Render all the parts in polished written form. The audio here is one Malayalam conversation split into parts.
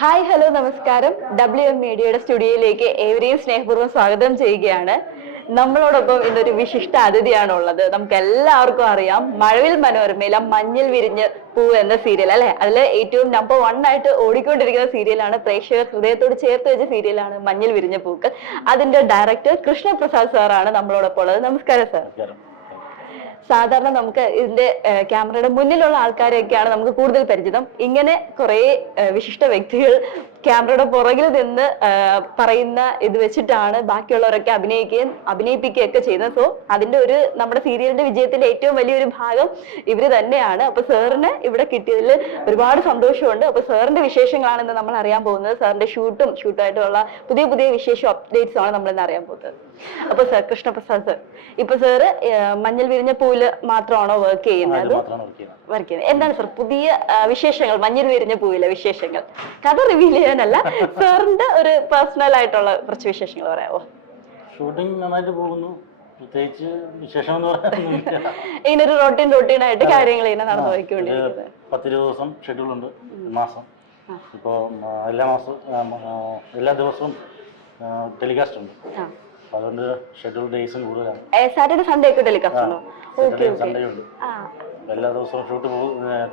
ഹായ് ഹലോ നമസ്കാരം. WM മീഡിയയുടെ സ്റ്റുഡിയോയിലേക്ക് ഏവരെയും സ്നേഹപൂർവ്വം സ്വാഗതം ചെയ്യുകയാണ്. നമ്മളോടൊപ്പം ഇന്നൊരു വിശിഷ്ട അതിഥിയാണുള്ളത്. നമുക്ക് എല്ലാവർക്കും അറിയാം, മഴവിൽ മനോരമയിലെ മഞ്ഞിൽ വിരിഞ്ഞ് പൂ എന്ന സീരിയൽ അല്ലെ, അതിൽ ഏറ്റവും നമ്പർ 1 ആയിട്ട് ഓടിക്കൊണ്ടിരിക്കുന്ന സീരിയലാണ്, പ്രേക്ഷകർ ഹൃദയത്തോട് ചേർത്ത് വെച്ച സീരിയലാണ് മഞ്ഞിൽ വിരിഞ്ഞ പൂക്കൾ. അതിന്റെ ഡയറക്ടർ കൃഷ്ണപ്രസാദ് സാറാണ് നമ്മളോടൊപ്പം ഉള്ളത്. നമസ്കാരം സാർ. സാധാരണ നമുക്ക് ഇതിന്റെ ക്യാമറയുടെ മുന്നിലുള്ള ആൾക്കാരെയൊക്കെയാണ് നമുക്ക് കൂടുതൽ പരിചിതം. ഇങ്ങനെ കുറെ വിശിഷ്ട വ്യക്തികൾ ക്യാമറയുടെ പുറകിൽ നിന്ന് പറയുന്ന ഇത് വെച്ചിട്ടാണ് ബാക്കിയുള്ളവരൊക്കെ അഭിനയിപ്പിക്കുകയൊക്കെ ചെയ്യുന്നത്. സോ അതിന്റെ ഒരു നമ്മുടെ സീരിയലിന്റെ വിജയത്തിന്റെ ഏറ്റവും വലിയൊരു ഭാഗം ഇവര് തന്നെയാണ്. അപ്പൊ സാറിന് ഇവിടെ കിട്ടിയതിൽ ഒരുപാട് സന്തോഷമുണ്ട്. അപ്പൊ സാറിന്റെ വിശേഷങ്ങളാണ് ഇന്ന് നമ്മൾ അറിയാൻ പോകുന്നത്. സാറിന്റെ ഷൂട്ടായിട്ടുള്ള പുതിയ പുതിയ വിശേഷം അപ്ഡേറ്റ്സ് ആണ് നമ്മൾ ഇന്ന് അറിയാൻ പോകുന്നത്. അപ്പൊ സാർ, കൃഷ്ണപ്രസാദ് സാർ, ഇപ്പൊ സാറ് മഞ്ഞൾ വിരിഞ്ഞ പൂവില് മാത്രമാണോ വർക്ക് ചെയ്യുന്നത്? എന്താണ് സാർ പുതിയ വിശേഷങ്ങൾ, മഞ്ഞൾ വിരിഞ്ഞ പൂവിലെ വിശേഷങ്ങൾ? കഥ റിവീൽ ചെയ്യാനല്ല, സാറിന്റെ ഒരു പേഴ്സണൽ ആയിട്ടുള്ള കുറച്ച് വിശേഷങ്ങൾ പറയാമോ? ഷൂട്ടിംഗ് നന്നായിട്ട് പോകുന്നു, പ്രത്യേകിച്ച് വിശേഷം എന്ന് പറയാൻ ഇങ്ങനെ ഒരു റൊട്ടീൻ ആയിട്ട് കാര്യങ്ങൾ ഇങ്ങനെ നടന്നു പോയിക്കൊണ്ടിരിക്കുന്നത്. 10 ദിവസം ഷെഡ്യൂൾ ഉണ്ട് മാസം. ഇപ്പോൾ എല്ലാ ദിവസവും ടെലികാസ്റ്റ് ഉണ്ട്. അതുകൊണ്ട് ഷെഡ്യൂൾ ഡേയ്സും കൂടുതലാണ്. സാറ്റർഡേ സൺഡേ ഒക്കെ ടെലികാസ്റ്റ് ഉണ്ടോ? സൺഡേ ഉണ്ട്. എല്ലാ ദിവസവും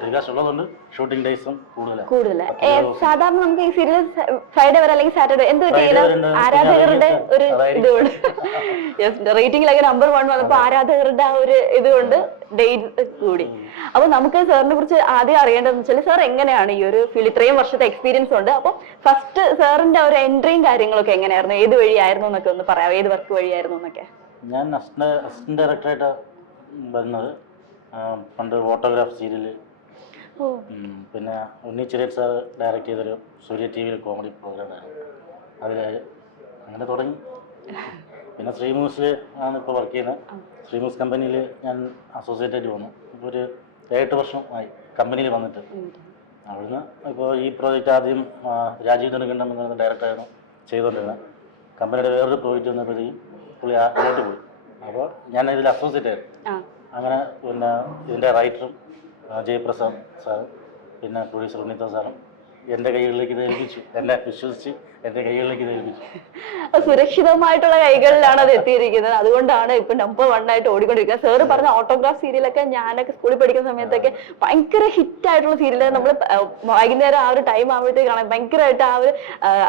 ടെലികാസ്റ്റ് ഉള്ളതുകൊണ്ട് ഷൂട്ടിംഗ് ഡേയ്സും കൂടുതലാണ്. സാധാരണ നമുക്ക് ഈ സീരിയൽ ഫ്രൈഡേ വരെ അല്ലെങ്കിൽ സാറ്റർഡേ എന്ത് ആരാധകരുടെ ഒരു ഇതുകൊണ്ട് റേറ്റിംഗിലൊക്കെ നമ്പർ 1 വന്നപ്പോ ആരാധകരുടെ ആ ഒരു ഇതുകൊണ്ട് ഡേറ്റ് കൂടി. അപ്പൊ നമുക്ക് സാറിനെ കുറിച്ച് ആദ്യം അറിയേണ്ടതെന്ന് വെച്ചാൽ, സാർ എങ്ങനെയാണ് ഈ ഒരു ഫീൽഡ്, ഇത്രയും വർഷത്തെ എക്സ്പീരിയൻസ് ഉണ്ട്, അപ്പൊ ഫസ്റ്റ് സാറിന്റെ ഒരു എൻട്രിയും കാര്യങ്ങളൊക്കെ എങ്ങനെയായിരുന്നു, ഏത് വഴിയായിരുന്നു എന്നൊക്കെ ഒന്ന് പറയാം, ഏത് വർക്ക് വഴിയായിരുന്നു എന്നൊക്കെ? ഞാൻ അസിസ്റ്റന്റ് ഡയറക്ടറായിട്ട് വരുന്നത് പണ്ട് ഫോട്ടോഗ്രാഫ് സീരിയല്, പിന്നെ ഉണ്ണി ചെറിയ സാർ ഡയറക്റ്റ് ചെയ്തൊരു സൂര്യ TV കോമഡി പ്രോഗ്രാമാണ്. അതിൽ അങ്ങനെ തുടങ്ങി. പിന്നെ ശ്രീമൂസിൽ ആണ് ഇപ്പോൾ വർക്ക് ചെയ്യുന്നത്. ശ്രീമൂസ് കമ്പനിയിൽ ഞാൻ അസോസിയേറ്റായിട്ട് വന്നു. ഇപ്പോൾ ഒരു 8 വർഷമായി കമ്പനിയിൽ വന്നിട്ട്. അവിടുന്ന് ഇപ്പോൾ ഈ പ്രോജക്റ്റ് ആദ്യം രാജീവ് നെടുങ്കണ്ടം എന്ന ഡയറക്ടറായിരുന്നു ചെയ്തുകൊണ്ടിരുന്നത്. കമ്പനിയുടെ വേറൊരു പ്രോജക്റ്റ് വന്നപ്പോഴത്തേക്കും പുള്ളി അങ്ങോട്ട് പോയി. അപ്പോൾ ഞാൻ ഇതിൽ അസോസിയേറ്റ് ആയിരുന്നു. അങ്ങനെ പിന്നെ ഇതിൻ്റെ റൈറ്ററും ജയപ്രസാദ് സാറും പിന്നെ പ്രൊഡ്യൂസർ ഉണ്ണിത്ത സാറും എൻ്റെ കൈകളിലേക്ക് ഇത് ഏൽപ്പിച്ചു. എന്നെ വിശ്വസിച്ച് എൻ്റെ കൈകളിലേക്ക് ഇത് ഏൽപ്പിച്ചു. സുരക്ഷിതമായിട്ടുള്ള കൈകളിലാണ് അത് എത്തിയിരിക്കുന്നത്. അതുകൊണ്ടാണ് ഇപ്പൊ നമ്പർ 1 ആയിട്ട് ഓടിക്കൊണ്ടിരിക്കുന്നത്. സാറ് പറഞ്ഞ ഓട്ടോഗ്രാഫ് സീരിയലൊക്കെ ഞാനൊക്കെ സ്കൂളിൽ പഠിക്കുന്ന സമയത്തൊക്കെ ഭയങ്കര ഹിറ്റ് ആയിട്ടുള്ള സീരിയൽ. നമ്മൾ വൈകുന്നേരം ആ ഒരു ടൈം ആകുമ്പോഴത്തേക്ക് കാണാൻ ഭയങ്കരമായിട്ട് ആ ഒരു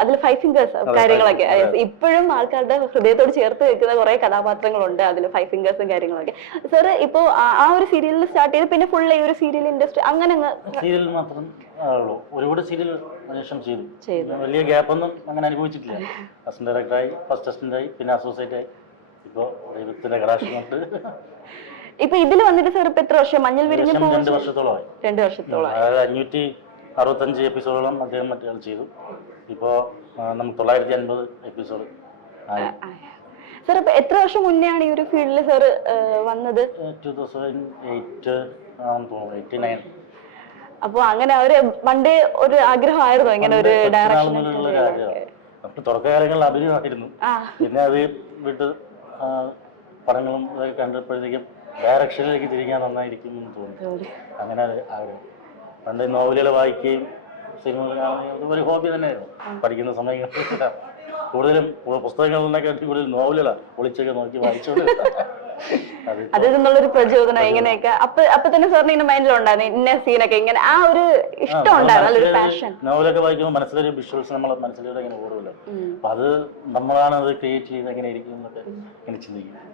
അതിൽ 5 ഫിംഗേഴ്സ് കാര്യങ്ങളൊക്കെ ഇപ്പോഴും ആൾക്കാരുടെ ഹൃദയത്തോട് ചേർത്ത് വെക്കുന്ന കുറെ കഥാപാത്രങ്ങളുണ്ട് അതിൽ, 5 ഫിംഗേഴ്സും കാര്യങ്ങളൊക്കെ. സാറ് ഇപ്പോ ആ ഒരു സീരിയലിൽ സ്റ്റാർട്ട് ചെയ്ത് പിന്നെ ഫുൾ ഈ ഒരു സീരിയൽ ഇൻഡസ്ട്രി അങ്ങനെ സീരിയൽ മാത്രം ഒരുപാട് സീരിയൽ അന്വേഷണം ചെയ്തു. വലിയ ഗ്യാപ്പൊന്നും അങ്ങനെ അനുഭവിച്ചിട്ടില്ല. അസിസ്റ്റന്റ് ഡയറക്ടറായി, ഫസ്റ്റ് അസിസ്റ്റന്റായി, പിന്നെ അസോസിയേറ്റ് ആയി. ഇപ്പോൾ ദൈവത്തിന്റെ കടാക്ഷം കൊണ്ട് ഇപ്പൊ ഇതിൽ വന്നിട്ട് സാർ ഇപ്പൊ എത്ര വർഷം മഞ്ഞൾ വിരിഞ്ഞ 2 വർഷത്തോളമായി. 2 വർഷത്തോളമായി. അതായത് 565 എപ്പിസോഡോളം അദ്ദേഹം മറ്റേ ചെയ്തു. ഇപ്പോൾ നമുക്ക് 950 എപ്പിസോഡ് ആയി. സാർ ഇപ്പൊ എത്ര വർഷം മുന്നെയാണ് ഈ ഒരു ഫീൽഡിൽ സാർ വന്നത്? 2008 89. അപ്പൊ അങ്ങനെ അവര് പണ്ടേ ഒരു ആഗ്രഹമായിരുന്നു ഇങ്ങനെ ഒരു ഡയറക്ഷൻ? തുടക്കകാലങ്ങളിൽ അഭിനയമായിരുന്നു. പിന്നെ അത് വിട്ട് പടങ്ങളും ഇതൊക്കെ കണ്ടപ്പോഴത്തേക്കും ഡയറക്ഷനിലേക്ക് തിരിക്കാൻ നന്നായിരിക്കും എന്ന് തോന്നി. അങ്ങനെ ആഗ്രഹം. പണ്ട് നോവലുകൾ വായിക്കുകയും സിനിമകൾ കാണുകയും ഒരു ഹോബി തന്നെയായിരുന്നു. പഠിക്കുന്ന സമയങ്ങളിൽ കൂടുതലും പുസ്തകങ്ങളിൽ നിന്നൊക്കെ കൂടുതൽ നോവലുകളാണ് ഒളിച്ചൊക്കെ നോക്കി വായിച്ചോണ്ട് അതിൽ നിന്നുള്ളൊരു പ്രചോദനം ഇങ്ങനെയൊക്കെ അപ്പൊ തന്നെ സാറിന് ഇങ്ങനെ മൈൻഡിലുണ്ടായിരുന്നു ഇന്ന സീനൊക്കെ ഇങ്ങനെ ആ ഒരു ഇഷ്ടം ഉണ്ടായിരുന്നു, നല്ലൊരു പാഷൻ. നോവലൊക്കെ വായിക്കുമ്പോൾ മനസ്സിലൊരു വിഷ്വൽസ് നമ്മളെ മനസ്സിലൂടെ ഇങ്ങനെ ഓടുമല്ലോ. അപ്പൊ അത് നമ്മളാണ് അത് ക്രിയേറ്റ് ചെയ്ത് എങ്ങനെ ഇരിക്കും എന്നൊക്കെ ഇങ്ങനെ ചിന്തിക്കും.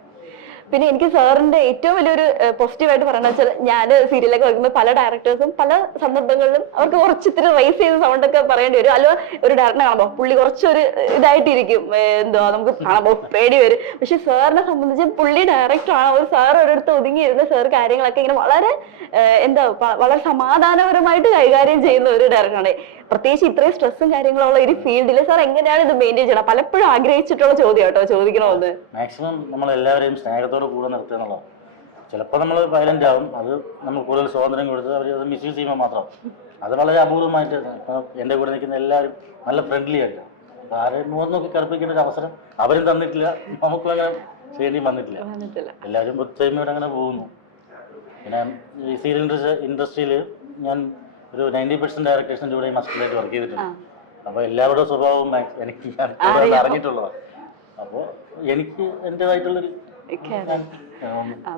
പിന്നെ എനിക്ക് സാറിന്റെ ഏറ്റവും വലിയൊരു പോസിറ്റീവായിട്ട് പറയണ വെച്ചാൽ, ഞാൻ സീരിയലൊക്കെ വയ്ക്കുമ്പോൾ പല ഡയറക്ടേഴ്സും പല സന്ദർഭങ്ങളിലും അവർക്ക് കുറച്ചിത്തിരി റൈസ് ചെയ്ത സൗണ്ടൊക്കെ പറയേണ്ടി വരും. അല്ലോ ഒരു ഡയറക്ടറെ കാണുമ്പോൾ പുള്ളി കുറച്ചൊരു ഇതായിട്ടിരിക്കും, എന്തോ നമുക്ക് കാണുമ്പോൾ പേടി വരും. പക്ഷെ സാറിനെ സംബന്ധിച്ച് പുള്ളി ഡയറക്ടറാണ്, ഒരു സാർ ഒരിടത്ത് ഒതുങ്ങിയിരുന്ന സാർ കാര്യങ്ങളൊക്കെ ഇങ്ങനെ വളരെ വളരെ സമാധാനപരമായിട്ട് കൈകാര്യം ചെയ്യുന്ന ഒരു ഡയറക്ടറാണ്. പ്രത്യേകിച്ച് ഇത്രയും സ്ട്രെസ്സും കാര്യങ്ങളുള്ള ഒരു ഫീൽഡിൽ സാർ എങ്ങനെയാണ് ഇത് മെയിൻറ്റെയിൻ ചെയ്യണം? പലപ്പോഴും ആഗ്രഹിച്ചിട്ടുള്ള ചോദ്യം കേട്ടോ, ചോദിക്കണമെന്ന്. മാക്സിമം നമ്മൾ എല്ലാവരെയും സ്നേഹത്തോടെ കൂടെ നിർത്തുക എന്നുള്ളതാണ്. ചിലപ്പോൾ നമ്മൾ വയലന്റ് ആവും, അത് നമ്മൾ കൂടുതൽ സ്വാതന്ത്ര്യം കൊടുത്ത് അവർ അത് മിസ്യൂസ് ചെയ്യുമ്പോൾ മാത്രം. അത് വളരെ അപൂർവമായിട്ട് എൻ്റെ കൂടെ നിൽക്കുന്ന എല്ലാവരും നല്ല ഫ്രണ്ട്ലി ആയിട്ട് അപ്പോൾ ആരെയും മുഖം നോക്കി കറുപ്പിക്കേണ്ട ഒരു അവസരം അവരും തന്നിട്ടില്ല, നമുക്കും അങ്ങനെ ചെയ്യേണ്ടി വന്നിട്ടില്ല. എല്ലാവരും ഒത്തൊരുമയോടെ അങ്ങനെ പോകുന്നു. പിന്നെ ഈ സീരിയൽ ഇൻഡസ്ട്രിയിൽ ഞാൻ ഒരു 90% ഡയറക്ടേഴ്സിൻ്റെ കൂടെ മസ്റ്റിലായിട്ട് വർക്ക് ചെയ്തിട്ടുണ്ട്. അപ്പോൾ എല്ലാവരുടെ സ്വഭാവവും എനിക്ക് അറിഞ്ഞിട്ടുള്ളതാണ്. അപ്പോൾ എനിക്ക് എൻ്റെതായിട്ടുള്ളൊരു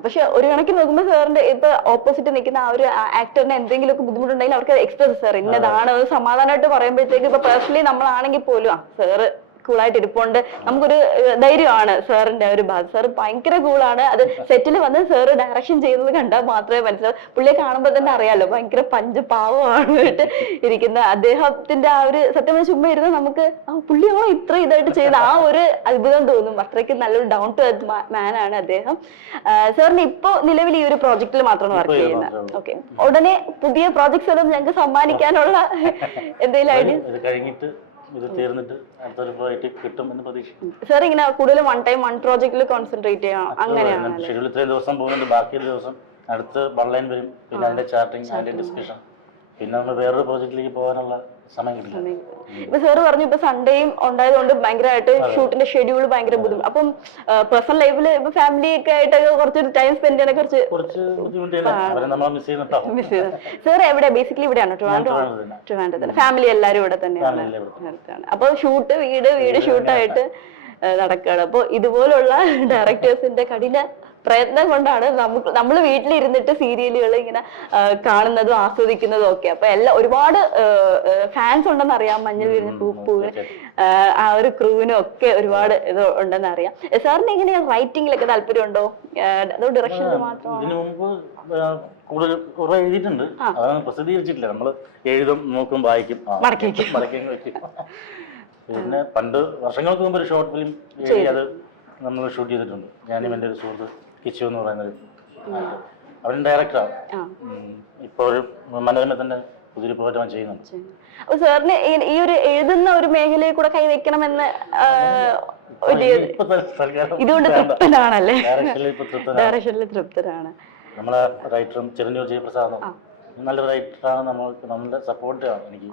പക്ഷെ ഒരു കണക്കിന് നോക്കുമ്പോൾ സാറിന്റെ ഇപ്പൊ ഓപ്പോസിറ്റ് നിൽക്കുന്ന ആ ഒരു ആക്ടറിന് എന്തെങ്കിലുമൊക്കെ ബുദ്ധിമുട്ടുണ്ടെങ്കിൽ അവർക്ക് എക്സ്പ്രസ് സാർ ഇന്നതാണ് അത് സമാധാനമായിട്ട് പറയുമ്പോഴത്തേക്ക് ഇപ്പൊ പേഴ്സണലി നമ്മളാണെങ്കിൽ പോലും സാറ് കൂളായിട്ട് ഇരിപ്പുണ്ട്, നമുക്കൊരു ധൈര്യമാണ് സാറിന്റെ ഒരു ഭാഗം. സാർ ഭയങ്കര കൂളാണ്. അത് സെറ്റിൽ വന്ന് സാറ് ഡയറക്ഷൻ ചെയ്യുന്നത് കണ്ടാൽ മാത്രമേ മനസ്സിലാവും. പുള്ളിയെ കാണുമ്പോൾ തന്നെ അറിയാലോ ഭയങ്കര പഞ്ചപാവമാണ് ഇരിക്കുന്ന അദ്ദേഹത്തിന്റെ ആ ഒരു സത്യം ചുമ്മാ ഇരുന്ന് നമുക്ക് പുള്ളിയാണോ ഇത്ര ഇതായിട്ട് ചെയ്ത് ആ ഒരു അത്ഭുതം തോന്നും. അത്രയ്ക്ക് നല്ലൊരു ഡൗൺ ടു എർത്ത് മാൻ ആണ് അദ്ദേഹം. സാറിന് ഇപ്പൊ നിലവിൽ ഈ ഒരു പ്രോജക്റ്റിൽ മാത്രമാണ് വർക്ക് ചെയ്യുന്നത്. ഓക്കെ, ഉടനെ പുതിയ പ്രോജക്ട്സ് എല്ലാം ഞങ്ങൾക്ക് സമ്മാനിക്കാനുള്ള എന്തെങ്കിലും ഐഡിയ ഇത് തീർന്നിട്ട് അടുത്തൊരു പ്രോജക്റ്റ് കിട്ടും എന്ന് പ്രതീക്ഷിക്കും. സാർ ഇങ്ങനെ കൂടുതലും വൺ ടൈം വൺ പ്രോജക്റ്റിൽ കോൺസെൻട്രേറ്റ് ചെയ്യാം അങ്ങനെയാണ്. ഷെഡ്യൂൾ ഇത്രയും ദിവസം പോകുന്നുണ്ട്, ബാക്കിയൊരു ദിവസം അടുത്ത് വൺലൈൻ വരും, പിന്നെ അതിന്റെ ചാർട്ടിങ്, അതിന്റെ ഡിസ്കഷൻ, പിന്നെ നമ്മൾ വേറൊരു പ്രോജക്റ്റിലേക്ക് പോകാനുള്ള സമയം കിട്ടില്ല. ഇപ്പൊ സാറ് പറഞ്ഞു ഇപ്പൊ സൺഡേയും ഉണ്ടായതുകൊണ്ട് ഭയങ്കരമായിട്ട് ഷൂട്ടിന്റെ ഷെഡ്യൂൾ ഭയങ്കര ബുദ്ധിമുട്ട്. അപ്പം പേഴ്സണൽ ലൈഫിൽ ഇപ്പൊ ഫാമിലി ഒക്കെ ആയിട്ട് കുറച്ച് ടൈം സ്പെൻഡ് ചെയ്യാൻ കുറച്ച് സാർ എവിടെ ബേസിക്കലി ഇവിടെയാണോ? ട്രിവാൻഡ്രത്തിൽ ഫാമിലി എല്ലാരും ഇവിടെ തന്നെയാണ്. അപ്പൊ ഷൂട്ട് വീട് ഷൂട്ടായിട്ട് നടക്കുകയാണ്. അപ്പൊ ഇതുപോലുള്ള ഡയറക്ടേഴ്സിന്റെ കഠിന പ്രയത്നം കൊണ്ടാണ് നമ്മൾ വീട്ടിലിരുന്നിട്ട് സീരിയലുകൾ ഇങ്ങനെ കാണുന്നതും ആസ്വദിക്കുന്നതും ഒക്കെ. അപ്പൊ ഒരുപാട് ഫാൻസ് ഉണ്ടെന്ന് അറിയാം. മഞ്ഞൾ വിരിഞ്ഞ പൂവിന് ആ ഒരു ക്രൂവിനും ഒക്കെ ഒരുപാട് ഇത് ഉണ്ടെന്ന് അറിയാം. സാറിന് എങ്ങനെയാ റൈറ്റിംഗിലൊക്കെ താല്പര്യമുണ്ടോ? അതോ ഡയറക്ഷനിൽ മാത്രമോ? ഇതിനു മുമ്പ് കൂടുതൽ കുറെ എഴുതിയിട്ടുണ്ട്, അതാണ് പ്രസിദ്ധീകരിച്ചിട്ടില്ല. നമ്മൾ എഴുതും, നോക്കും, വായിക്കും, മടക്കി വെക്കും. പിന്നെ പണ്ട് വർഷങ്ങൾക്ക് മുമ്പ് ഒരു ഷോർട്ട് ഫിലിം എഴുതി അത് നമ്മൾ ഷൂട്ട് ചെയ്തിട്ടുണ്ട്. ഞാനും എൻ്റെ ഒരു സുഹൃത്ത് കിച്ചു എന്ന് പറയുന്നത് അവൻ ഡയറക്ടറാണ്. ഇപ്പോൾ ഒരു മനോരമ തന്നെ പുതിയൊരു പ്രോഗ്രാം ചെയ്യുന്നുണ്ട്. അപ്പൊ സാറിന് ഈ ഒരു എഴുതുന്ന ഒരു മേഖലയിൽ കൂടെ കൈവയ്ക്കണമെന്ന് ഇതുകൊണ്ട് തൃപ്തനാണല്ലേ? ഡയറക്ഷനിൽ തൃപ്തനാണ്. നമ്മളെ റൈറ്ററും ചെറുന്നൂർ ജയപ്രസാദും നല്ലൊരു റൈറ്ററാണ്, നമ്മൾക്ക് നല്ല സപ്പോർട്ടാണ് എനിക്ക്.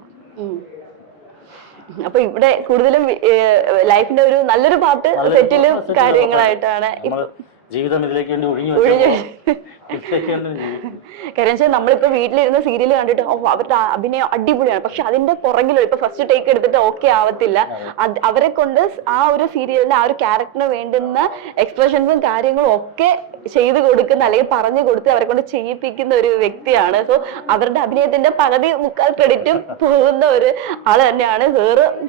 അപ്പൊ ഇവിടെ കൂടുതലും ലൈഫിന്റെ ഒരു നല്ലൊരു പാർട്ട് സെറ്റിലും കാര്യങ്ങളായിട്ടാണ് ജീവിതം ഇതിലേക്ക് കാര്യം വെച്ചാൽ നമ്മളിപ്പോ വീട്ടിലിരുന്ന് സീരിയൽ കണ്ടിട്ട് അവരുടെ അഭിനയം അടിപൊളിയാണ്, പക്ഷെ അതിന്റെ പുറകിലോ ഇപ്പൊ ഫസ്റ്റ് ടേക്ക് എടുത്തിട്ട് ഓക്കെ ആവത്തില്ല. അവരെ കൊണ്ട് ആ ഒരു സീരിയലിന് ആ ഒരു ക്യാരക്ടറിന് വേണ്ടുന്ന എക്സ്പ്രഷൻസും കാര്യങ്ങളും ഒക്കെ ചെയ്തു കൊടുക്കുന്ന അല്ലെങ്കിൽ പറഞ്ഞു കൊടുത്ത് അവരെ കൊണ്ട് ചെയ്യിപ്പിക്കുന്ന ഒരു വ്യക്തിയാണ്. സോ അവരുടെ അഭിനയത്തിന്റെ പകുതി മുക്കാൽ ക്രെഡിറ്റും പോകുന്ന ഒരു ആള് തന്നെയാണ്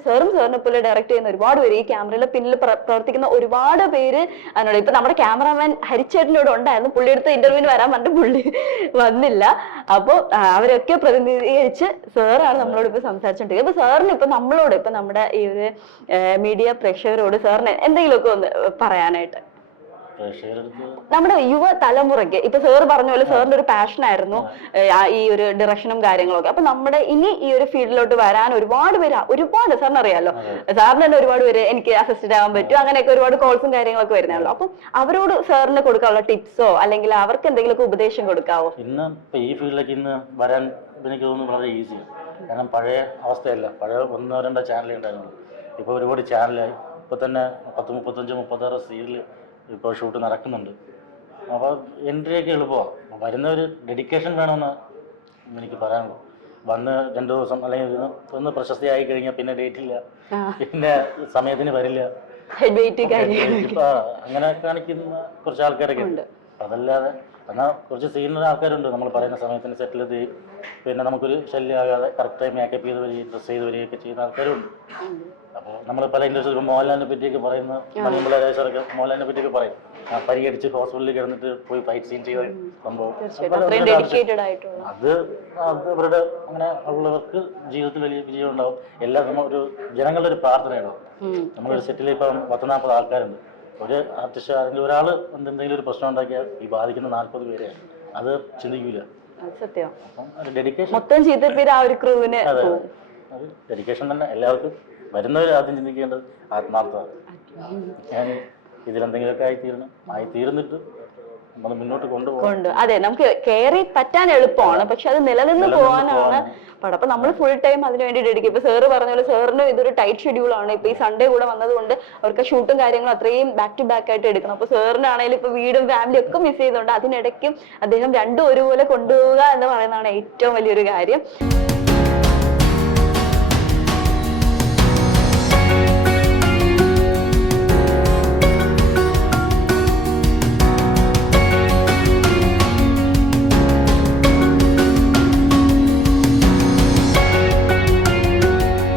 സാറും സാറിനെ പോലെ ഡയറക്ട് ചെയ്യുന്ന ഒരുപാട് പേര്, ഈ ക്യാമറയുടെ പിന്നിൽ പ്രവർത്തിക്കുന്ന ഒരുപാട് പേര് അതിനോട്. ഇപ്പൊ നമ്മുടെ ക്യാമറാമാൻ ഹരിച്ചേട്ടനോട് ഉണ്ടായിരുന്നു, പുള്ളിയെടുത്ത് ഇന്റർവ്യൂവിന് വരാൻ പറഞ്ഞിട്ട് പുള്ളി വന്നില്ല. അപ്പൊ അവരൊക്കെ പ്രതിനിധീകരിച്ച് സാറാണ് നമ്മളോട് ഇപ്പൊ സംസാരിച്ചോണ്ടിരിക്കുന്നത്. അപ്പൊ സാറിന് ഇപ്പൊ നമ്മളോട് ഇപ്പൊ നമ്മുടെ ഈ ഒരു മീഡിയ പ്രേക്ഷകരോട് സാറിന് എന്തെങ്കിലുമൊക്കെ ഒന്ന് പറയാനായിട്ട്? നമ്മുടെ യുവ തലമുറയ്ക്ക് ഇപ്പൊ സാറ് പറഞ്ഞ പോലെ സാറിന്റെ ഒരു പാഷനായിരുന്നു ഈ ഒരു ഡയറക്ഷനും കാര്യങ്ങളൊക്കെ. അപ്പൊ നമ്മുടെ ഇനി ഈ ഒരു ഫീൽഡിലോട്ട് വരാൻ ഒരുപാട് സാറിന് അറിയാലോ, സാറിന് തന്നെ ഒരുപാട് പേര് എനിക്ക് അസിസ്റ്റന്റ് ആവാൻ പറ്റും, അങ്ങനെയൊക്കെ ഒരുപാട് കോൾസും കാര്യങ്ങളൊക്കെ വരുന്നതാണല്ലോ. അപ്പൊ അവരോട് സാറിന് കൊടുക്കാനുള്ള ടിപ്സോ അല്ലെങ്കിൽ അവർക്ക് എന്തെങ്കിലുമൊക്കെ ഉപദേശം കൊടുക്കാവോ? ഇന്ന് ഈ ഫീൽഡിലേക്ക് ഇന്ന് വരാൻ എനിക്ക് തോന്നുന്നു വളരെ ഈസിയാണ്. കാരണം പഴയ അവസ്ഥയല്ല, പഴയ 1-2 ചാനലേ ഉണ്ടായിരുന്നു. ഇപ്പോൾ ഒരുപാട് ചാനലായി. ഇപ്പോൾ തന്നെ 10, 35, 36 സീരിയൽ ഇപ്പോൾ ഷൂട്ട് നടക്കുന്നുണ്ട്. അപ്പോൾ എൻട്രിയൊക്കെ എളുപ്പമാണ്. വരുന്ന ഒരു ഡെഡിക്കേഷൻ വേണമെന്ന് എനിക്ക് പറയാനുള്ളൂ. വന്ന് 2 ദിവസം അല്ലെങ്കിൽ ഒന്ന് പ്രശസ്തിയായി കഴിഞ്ഞാൽ പിന്നെ ഡേറ്റ് ഇല്ല, പിന്നെ സമയത്തിന് വരില്ല, അങ്ങനെ കാണിക്കുന്ന കുറച്ച് ആൾക്കാരൊക്കെ ഉണ്ട്. അതല്ലാതെ എന്നാൽ കുറച്ച് സീനിയർ ആൾക്കാരുണ്ട്, നമ്മൾ പറയുന്ന സമയത്തിന് സെറ്റിലെത്തി പിന്നെ നമുക്കൊരു ശല്യമാകാതെ കറക്റ്റായി മേക്കപ്പ് ചെയ്ത് വരികയും ഡ്രസ് ചെയ്ത് വരികയൊക്കെ ചെയ്യുന്ന ആൾക്കാരുണ്ട്. അപ്പോൾ നമ്മൾ പല ഇൻഡസ്ട്രിയിൽ ഇപ്പോൾ മോഹൻലാലിനെ പറ്റിയൊക്കെ പറയുന്ന മണിയമ്പള രാജേശ്വരൊക്കെ മോഹൻലാലിനെ പറ്റിയൊക്കെ പറയും, പരിഹരിച്ച് ഹോസ്പിറ്റലിൽ കിടന്നിട്ട് പോയി ഫൈറ്റ് സീൻ ചെയ്ത സംഭവം. അത് അവരുടെ അങ്ങനെ ഉള്ളവർക്ക് ജീവിതത്തിൽ വലിയ വിജയം ഉണ്ടാവും. എല്ലാം നമ്മൾ ഒരു ജനങ്ങളുടെ ഒരു പ്രാർത്ഥനയാണ്. നമ്മളൊരു സെറ്റിൽ ഇപ്പം 10-40 ആൾക്കാരുണ്ട്. ഒരു ആർട്ടിസ്റ്റ് ആരെങ്കിലും ഒരാൾ എന്തെങ്കിലും ഒരു പ്രശ്നം ഉണ്ടാക്കിയാൽ ഈ ബാധിക്കുന്ന 40 പേരെയാണ്. അത് ചിന്തിക്കൂല. അപ്പം ഡെഡിക്കേഷൻ അത് ഡെഡിക്കേഷൻ തന്നെ. എല്ലാവർക്കും വരുന്നവർ ആദ്യം ചിന്തിക്കേണ്ടത് ആത്മാർത്ഥത. ഞാൻ ഇതിലെന്തെങ്കിലുമൊക്കെ ആയിത്തീരുന്നിട്ട് അത് മുന്നോട്ട് കൊണ്ടുപോകാൻ അതെ, നമുക്ക് കയറി പറ്റാൻ എളുപ്പമാണ്, പക്ഷെ അത് നിലനിന്ന് പോകാനാണ് പാട്. അപ്പൊ നമ്മൾ ഫുൾ ടൈം അതിന് വേണ്ടി ഡെഡിക്കേറ്റ്. ഇപ്പൊ സാറ് പറഞ്ഞ പോലെ സാറിന് ഇതൊരു ടൈറ്റ് ഷെഡ്യൂൾ ആണ്. ഇപ്പൊ ഈ സൺഡേ കൂടെ വന്നതുകൊണ്ട് അവർക്ക് ഷൂട്ടും കാര്യങ്ങളും അത്രയും ബാക്ക് ടു ബാക്ക് ആയിട്ട് എടുക്കണം. അപ്പൊ സാറിനാണെങ്കിലും ഇപ്പൊ വീടും ഫാമിലിയും ഒക്കെ മിസ് ചെയ്യുന്നുണ്ട്. അതിനിടയ്ക്കും അദ്ദേഹം രണ്ടും ഒരുപോലെ കൊണ്ടുപോവുക എന്ന് പറയുന്നതാണ് ഏറ്റവും വലിയൊരു കാര്യം.